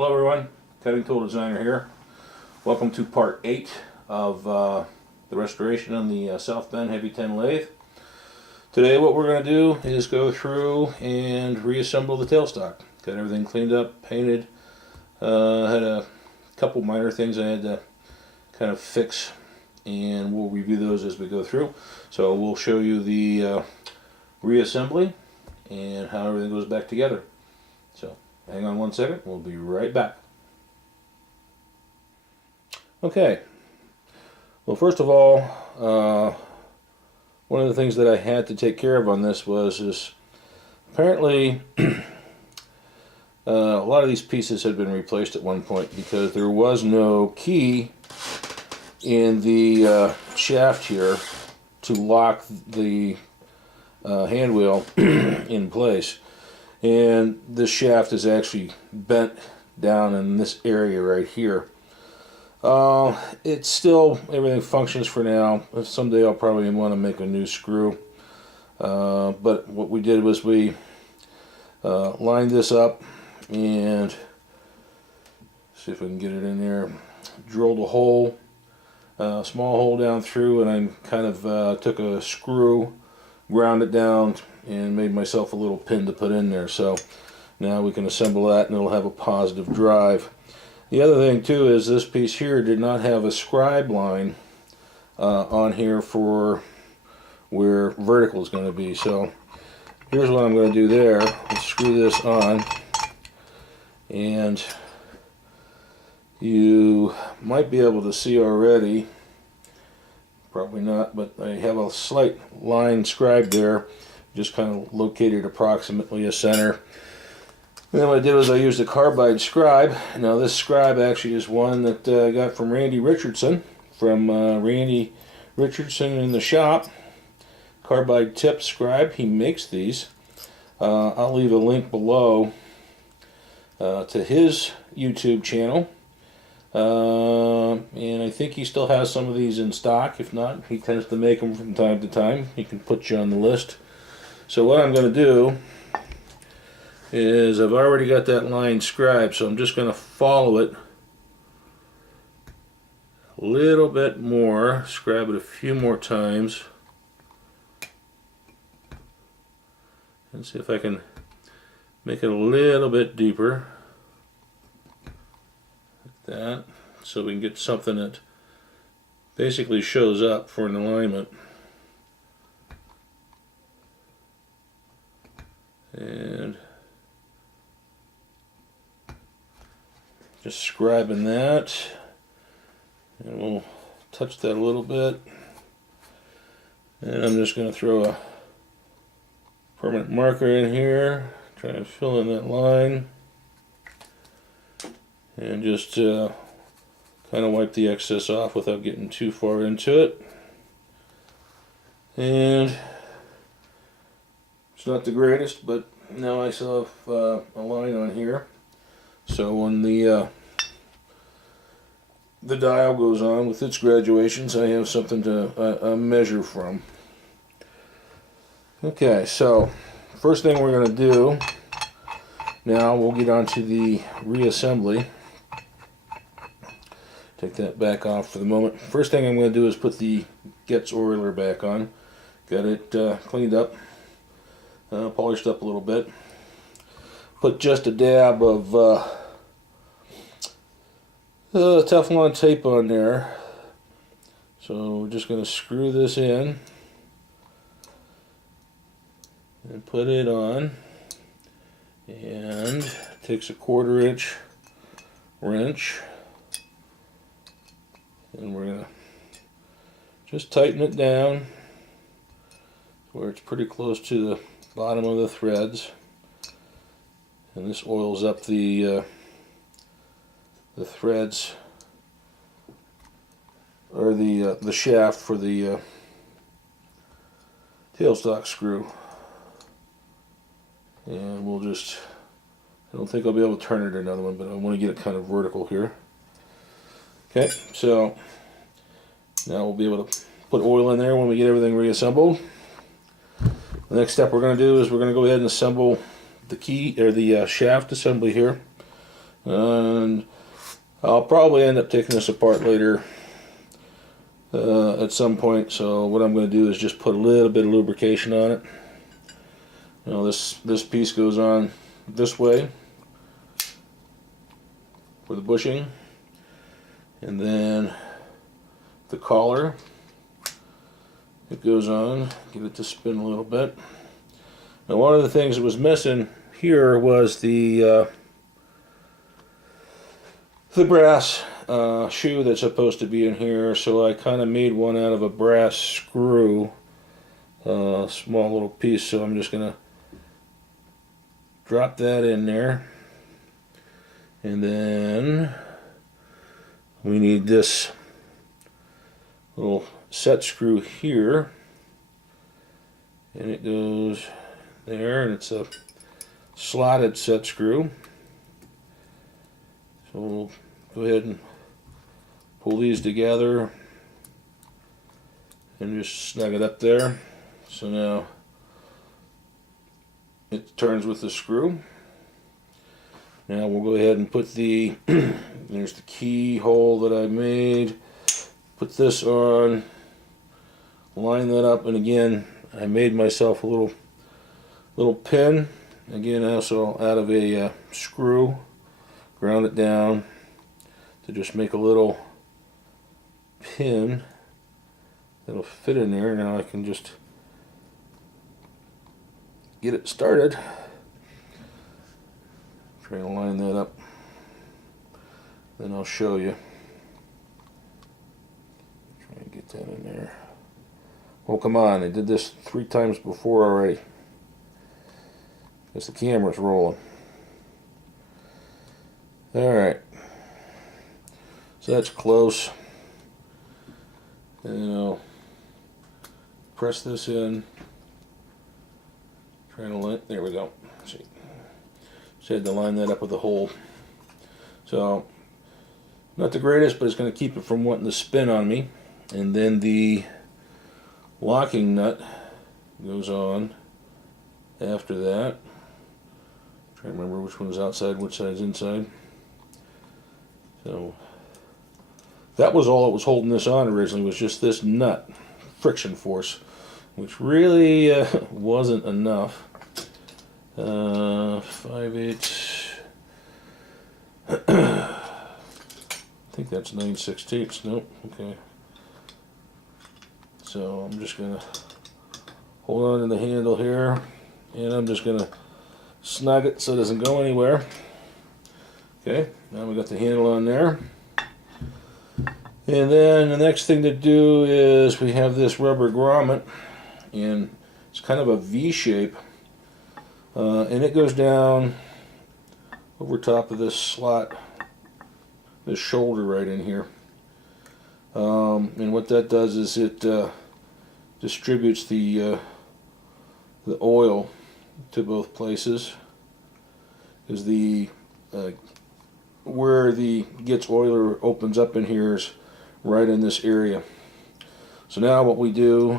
Hello everyone, Cutting Tool Designer here. Welcome to part 8 of the restoration on the South Bend Heavy 10 lathe. Today what we're going to do is go through and reassemble the tailstock. Got everything cleaned up, painted. Had a couple minor things I had to kind of fix, and we'll review those as we go through. So we'll show you the reassembly and how everything goes back together. So hang on one second, we'll be right back. Okay, well first of all, one of the things that I had to take care of on this was apparently a lot of these pieces had been replaced at one point because there was no key in the shaft here to lock the hand wheel in place. And this shaft is actually bent down in this area right here. It's still, everything functions for now. Someday I'll probably want to make a new screw. But what we did was we lined this up and see if we can get it in there. Drilled a hole, small hole down through, and I kind of took a screw, ground it down, and made myself a little pin to put in there. So now we can assemble that and it'll have a positive drive. The other thing too is this piece here did not have a scribe line on here for where vertical is going to be. So here's what I'm going to do there. Let's screw this on, and you might be able to see already, probably not, but I have a slight line scribe there, just kind of located approximately a center. And then what I did was I used a carbide scribe. Now this scribe actually is one that I got from Randy Richardson, from Randy Richardson in the shop. Carbide tip scribe, he makes these. I'll leave a link below to his YouTube channel. And I think he still has some of these in stock. If not, he tends to make them from time to time. He can put you on the list. So what I'm going to do is I've already got that line scribed, so I'm just going to follow it a little bit more, scribe it a few more times, and see if I can make it a little bit deeper, like that, so we can get something that basically shows up for an alignment. And just scribing that, and we'll touch that a little bit, and I'm just going to throw a permanent marker in here, try to fill in that line, and just kind of wipe the excess off without getting too far into it. And it's not the greatest, but now I still have a line on here. So when the dial goes on with its graduations, I have something to measure from. Okay, so first thing we're going to do, now we'll get on to the reassembly. Take that back off for the moment. First thing I'm going to do is put the Getz oiler back on. Got it cleaned up. Polished up a little bit. Put just a dab of Teflon tape on there. So we're just going to screw this in and put it on. And it takes a 1/4 inch wrench, and we're going to just tighten it down where it's pretty close to the bottom of the threads, and this oils up the threads, or the shaft for the tailstock screw. And we'll just, I don't think I'll be able to turn it another one, but I want to get it kind of vertical here. Okay, so now we'll be able to put oil in there when we get everything reassembled. The next step we're going to do is we're going to go ahead and assemble the key, or the shaft assembly here. And I'll probably end up taking this apart later at some point. So what I'm going to do is just put a little bit of lubrication on it. You know, this piece goes on this way for the bushing, and then the collar, it goes on. Get it to spin a little bit. Now, one of the things that was missing here was the brass shoe that's supposed to be in here, so I kind of made one out of a brass screw, small little piece. So I'm just gonna drop that in there, and then we need this little set screw here, and it goes there, and it's a slotted set screw. So we'll go ahead and pull these together and just snug it up there. So now it turns with the screw. Now we'll go ahead and put the there's the keyhole that I made. Put this on, line that up, and again I made myself a little pin, again also out of a screw. Ground it down to just make a little pin that'll fit in there. Now I can just get it started. Try to line that up, then I'll show you. Try and get that in there. Oh, come on, I did this 3 times before already. Guess the camera's rolling. Alright, so that's close, and I'll press this in, trying to line, there we go. Let's see, just had to line that up with a hole. So, not the greatest, but it's going to keep it from wanting to spin on me. And then the locking nut goes on after that. Trying to remember which one's outside, which side's inside. So that was all that was holding this on originally, was just this nut friction force, which really wasn't enough. 5/8. I think that's 9/16. Nope. Okay. So I'm just gonna hold on to the handle here, and I'm just gonna snug it so it doesn't go anywhere. Okay, now we got the handle on there. And then the next thing to do is we have this rubber grommet, and it's kind of a V shape, and it goes down over top of this slot, this shoulder right in here. And what that does is it distributes the oil to both places, because the where the gets oiler opens up in here is right in this area. So now what we do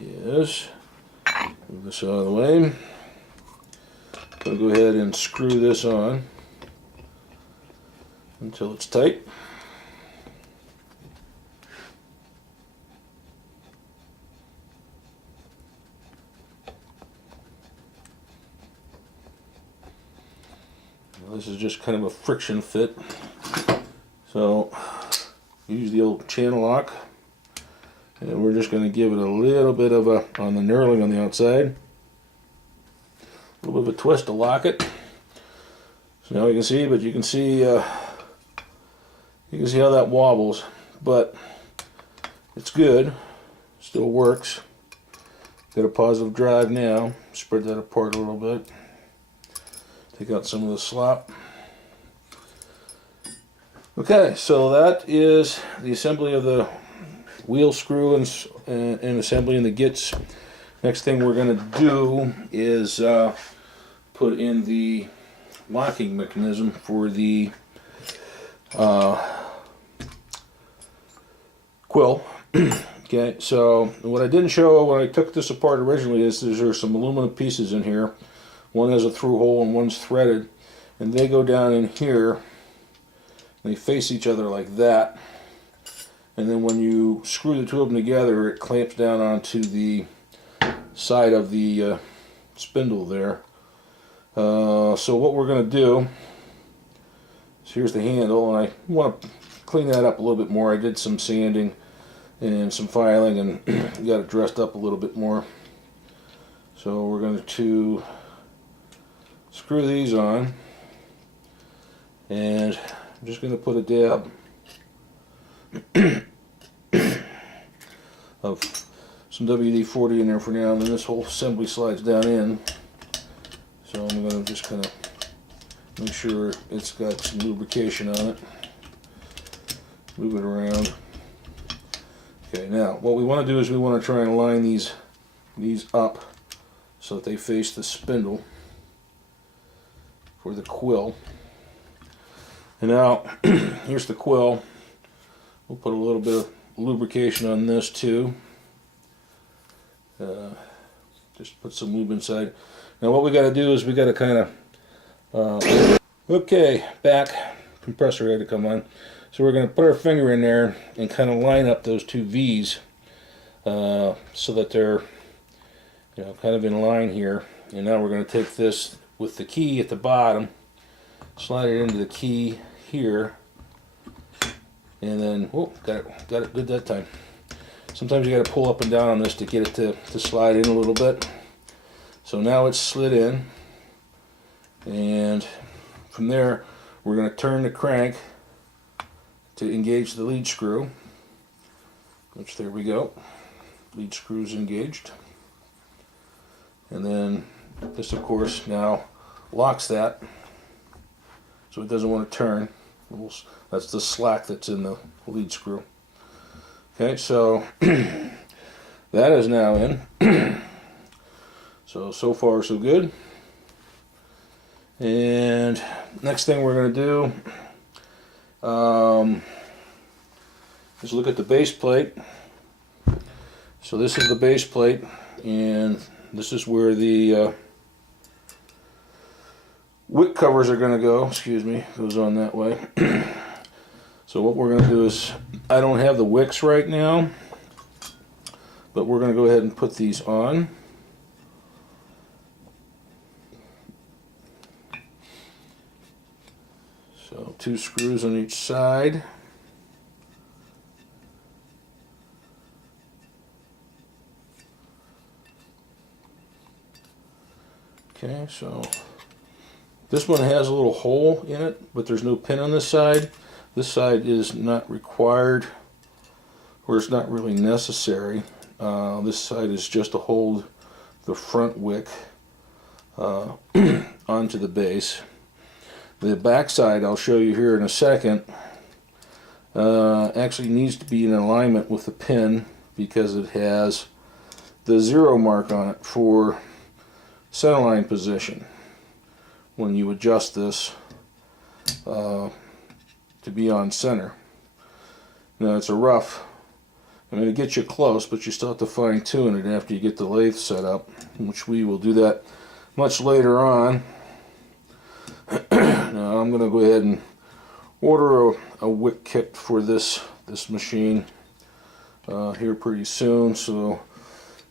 is move this out of the way. I'll go ahead and screw this on until it's tight. This is just kind of a friction fit. So use the old channel lock, and we're just going to give it a little bit of a, on the knurling on the outside, a little bit of a twist to lock it. So now you can see, but you can see how that wobbles, but it's good, still works. Got a positive drive now. Spread that apart a little bit. Take out some of the slop. Okay, so that is the assembly of the wheel screw and assembly in the gits. Next thing we're going to do is put in the locking mechanism for the quill. Okay, so what I didn't show when I took this apart originally is there's some aluminum pieces in here. One has a through hole and one's threaded, and they go down in here They face each other like that. And then when you screw the two of them together, it clamps down onto the side of the spindle there. So what we're going to do is, here's the handle, and I want to clean that up a little bit more. I did some sanding and some filing and got it dressed up a little bit more. So we're going to screw these on, and I'm just going to put a dab of some WD-40 in there for now, and then this whole assembly slides down in. So I'm going to just kind of make sure it's got some lubrication on it. Move it around. Okay, now what we want to do is we want to try and line these up so that they face the spindle for the quill. And now here's the quill. We'll put a little bit of lubrication on this too. Just put some lube inside. Now what we got to do is we got to kind of okay, back compressor had to come on. So we're going to put our finger in there and kind of line up those two V's so that they're, you know, kind of in line here. And now we're going to take this with the key at the bottom, slide it into the key here, and then, oh, got it good that time. Sometimes you got to pull up and down on this to get it to slide in a little bit. So now it's slid in, and from there we're going to turn the crank to engage the lead screw, which, there we go, lead screw's engaged. And then this, of course, now locks that so it doesn't want to turn. That's the slack that's in the lead screw. Okay, so that is now in. So far so good. And next thing we're going to do is look at the base plate. So this is the base plate, and this is where the wick covers are going to go. Excuse me, goes on that way. So what we're going to do is, I don't have the wicks right now, but we're going to go ahead and put these on. So 2 screws on each side. Okay, so this one has a little hole in it, but there's no pin on this side. This side is not required, or it's not really necessary. This side is just to hold the front wick onto the base. The back side, I'll show you here in a second, actually needs to be in alignment with the pin because it has the 0 mark on it for centerline position when you adjust this to be on center. Now it's a rough, I mean, it gets you close, but you still have to fine tune it after you get the lathe set up, which we will do that much later on. Now I'm going to go ahead and order a wick kit for this machine here pretty soon, so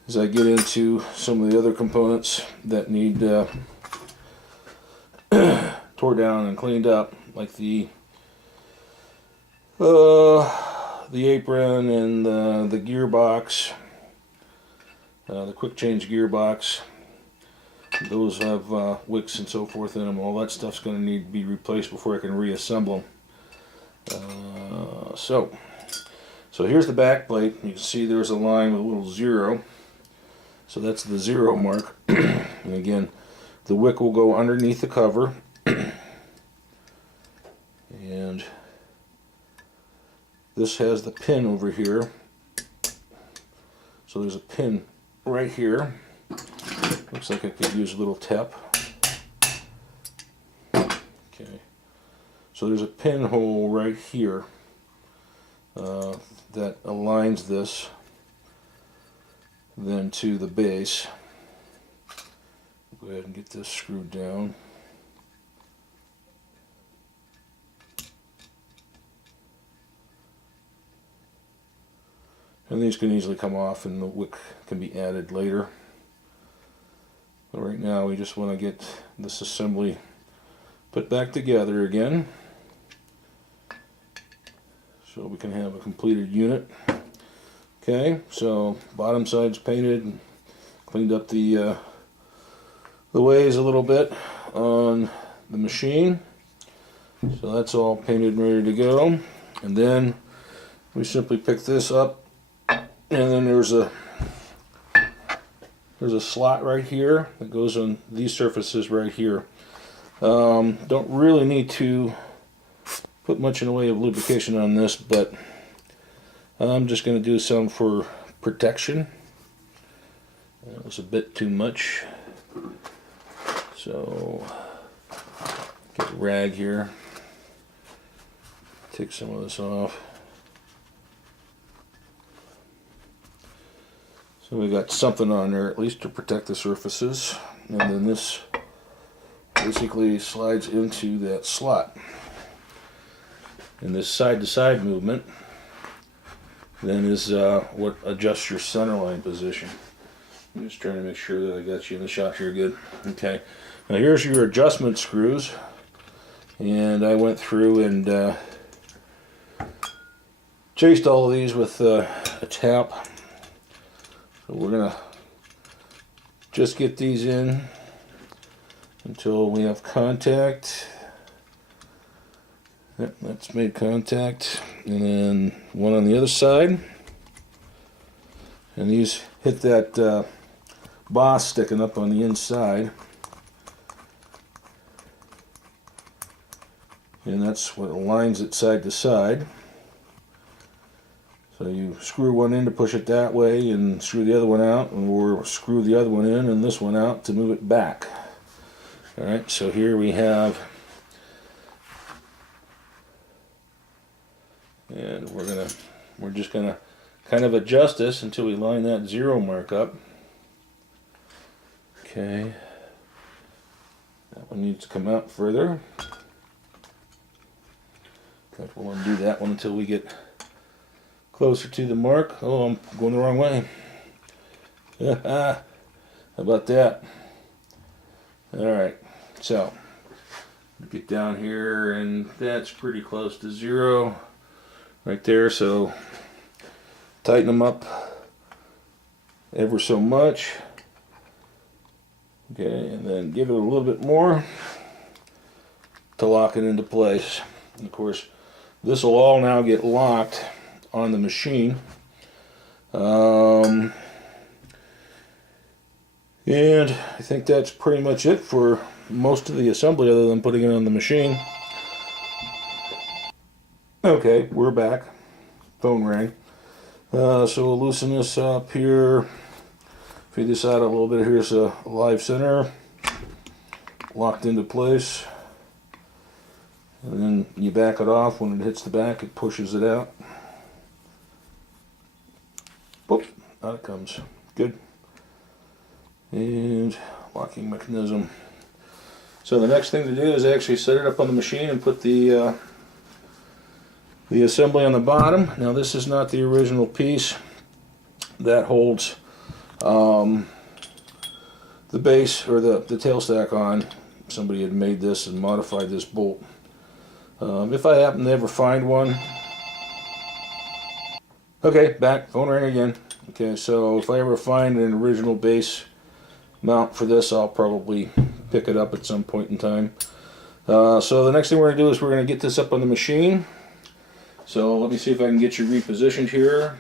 as I get into some of the other components that need tore down and cleaned up, like the apron and the gearbox, the quick change gearbox, those have wicks and so forth in them. All that stuff's going to need to be replaced before I can reassemble them. So here's the back plate. You can see there's a line with a little 0. So that's the 0 mark. And again, the wick will go underneath the cover. And this has the pin over here. So there's a pin right here. Looks like I could use a little tap. Okay. So there's a pinhole right here that aligns this then to the base. Go ahead and get this screwed down. And these can easily come off and the wick can be added later. But right now we just want to get this assembly put back together again, so we can have a completed unit. Okay, so bottom side's painted, cleaned up the ways a little bit on the machine. So that's all painted and ready to go. And then we simply pick this up, and then there's a slot right here that goes on these surfaces right here. Don't really need to put much in the way of lubrication on this, but I'm just going to do some for protection. That was a bit too much. So, get a rag here. Take some of this off. So we got something on there at least to protect the surfaces, and then this basically slides into that slot. And this side-to-side movement then is what adjusts your centerline position. I'm just trying to make sure that I got you in the shot here good. Okay, now here's your adjustment screws, and I went through and chased all of these with a tap. So we're gonna just get these in until we have contact. Yep, that's made contact. And then one on the other side. And these hit that boss sticking up on the inside. And that's what aligns it side to side. So you screw one in to push it that way and screw the other one out, or screw the other one in and this one out to move it back. Alright, so here we have, and we're just gonna kind of adjust this until we line that 0 mark up. Okay, that one needs to come out further. Okay, we'll undo that one until we get closer to the mark. Oh, I'm going the wrong way. How about that? Alright, so get down here, and that's pretty close to 0 right there. So tighten them up ever so much. Okay, and then give it a little bit more to lock it into place. And of course, this will all now get locked on the machine. And I think that's pretty much it for most of the assembly, other than putting it on the machine. Okay, we're back. Phone rang. So we'll loosen this up here. Feed this out a little bit. Here's a live center locked into place. And then you back it off. When it hits the back, it pushes it out. Boop, out it comes. Good. And locking mechanism. So the next thing to do is actually set it up on the machine and put the assembly on the bottom. Now this is not the original piece that holds the base or the tailstock on. Somebody had made this and modified this bolt. If I happen to ever find one. Okay, back. Phone rang again. Okay, so if I ever find an original base mount for this, I'll probably pick it up at some point in time. So the next thing we're going to do is we're going to get this up on the machine. So let me see if I can get you repositioned here.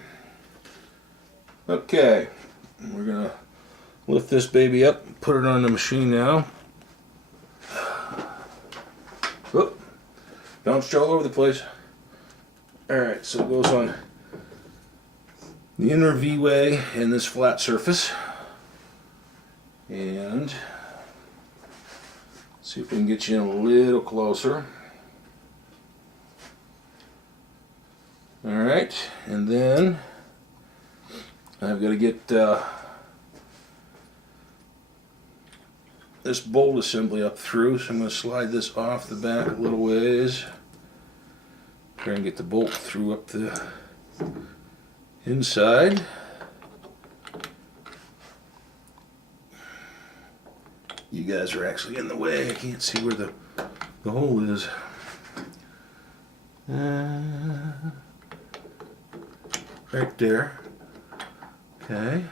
Okay, we're going to lift this baby up and put it on the machine now. Whoop. Bounced all over the place. Alright, so it goes on the inner V-way in this flat surface. And see if we can get you in a little closer. Alright, and then I've got to get this bolt assembly up through, so I'm going to slide this off the back a little ways. Try and get the bolt through up the inside. You guys are actually in the way. I can't see where the hole is. Right there. Okay.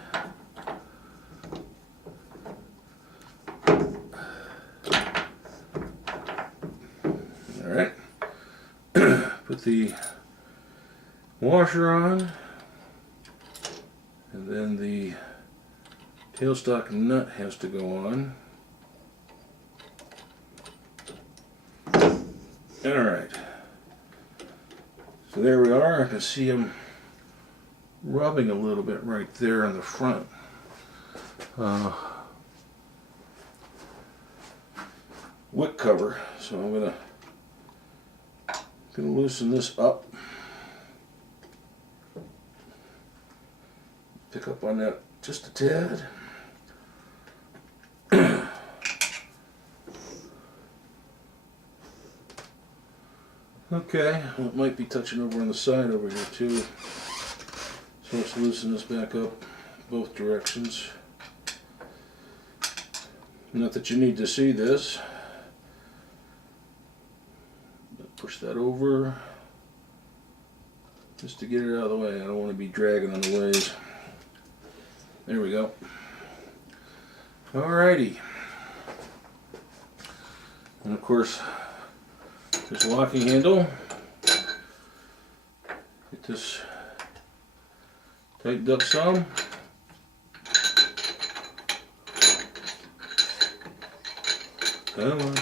All right. Put the washer on, and then the tailstock nut has to go on. All right. So there we are. I can see them rubbing a little bit right there in the front. Wick cover. So I'm gonna loosen this up. Pick up on that just a tad. Okay, well, it might be touching over on the side over here too. So let's loosen this back up both directions. Not that you need to see this. But push that over just to get it out of the way. I don't want to be dragging on the ways. There we go. Alrighty. And of course, this locking handle. Get this tightened up some. Come on.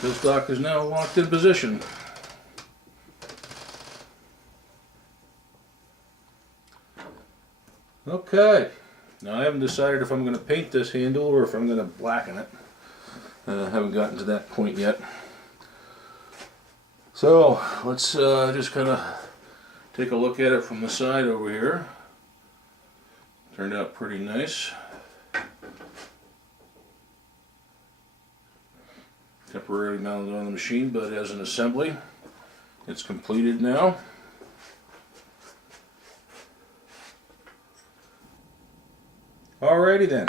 This dock is now locked in position. Okay. Now I haven't decided if I'm going to paint this handle or if I'm going to blacken it. I haven't gotten to that point yet. So let's just kind of take a look at it from the side over here. Turned out pretty nice. Temporarily mounted on the machine, but as an assembly, it's completed now. Alrighty then.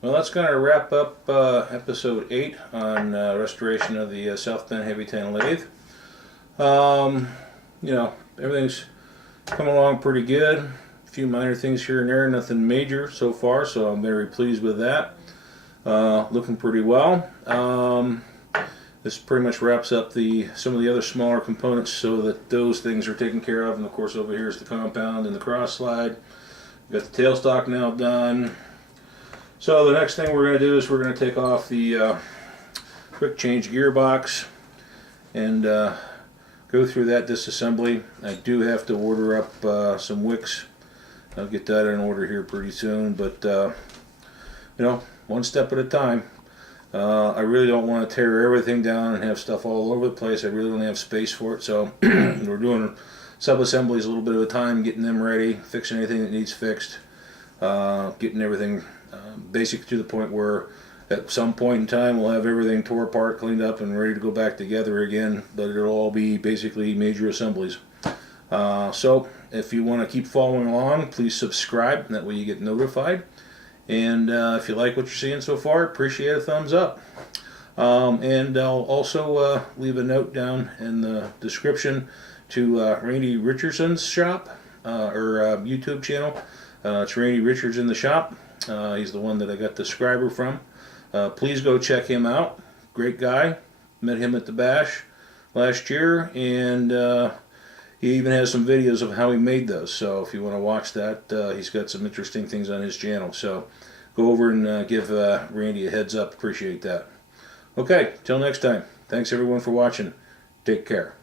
Well, that's going to wrap up episode 8 on restoration of the South Bend Heavy Tan Lathe. You know, everything's coming along pretty good. A few minor things here and there, nothing major so far, so I'm very pleased with that. Looking pretty well. This pretty much wraps up some of the other smaller components so that those things are taken care of. And of course over here is the compound and the cross slide. We've got the tailstock now done. So the next thing we're going to do is we're going to take off the quick change gearbox and go through that disassembly. I do have to order up some wicks. I'll get that in order here pretty soon, but you know, one step at a time. I really don't want to tear everything down and have stuff all over the place. I really don't have space for it, so we're doing sub-assemblies a little bit at a time, getting them ready, fixing anything that needs fixed, getting everything basic to the point where at some point in time we'll have everything tore apart, cleaned up, and ready to go back together again, but it'll all be basically major assemblies. So if you want to keep following along, please subscribe, and that way you get notified. And if you like what you're seeing so far, appreciate a thumbs up. And I'll also leave a note down in the description to Randy Richardson's shop or YouTube channel. It's Randy Richards in the shop. He's the one that I got the subscriber from. Please go check him out. Great guy. Met him at the Bash last year, and he even has some videos of how he made those. So if you want to watch that, he's got some interesting things on his channel. So go over and give Randy a heads up. Appreciate that. Okay, till next time. Thanks everyone for watching. Take care.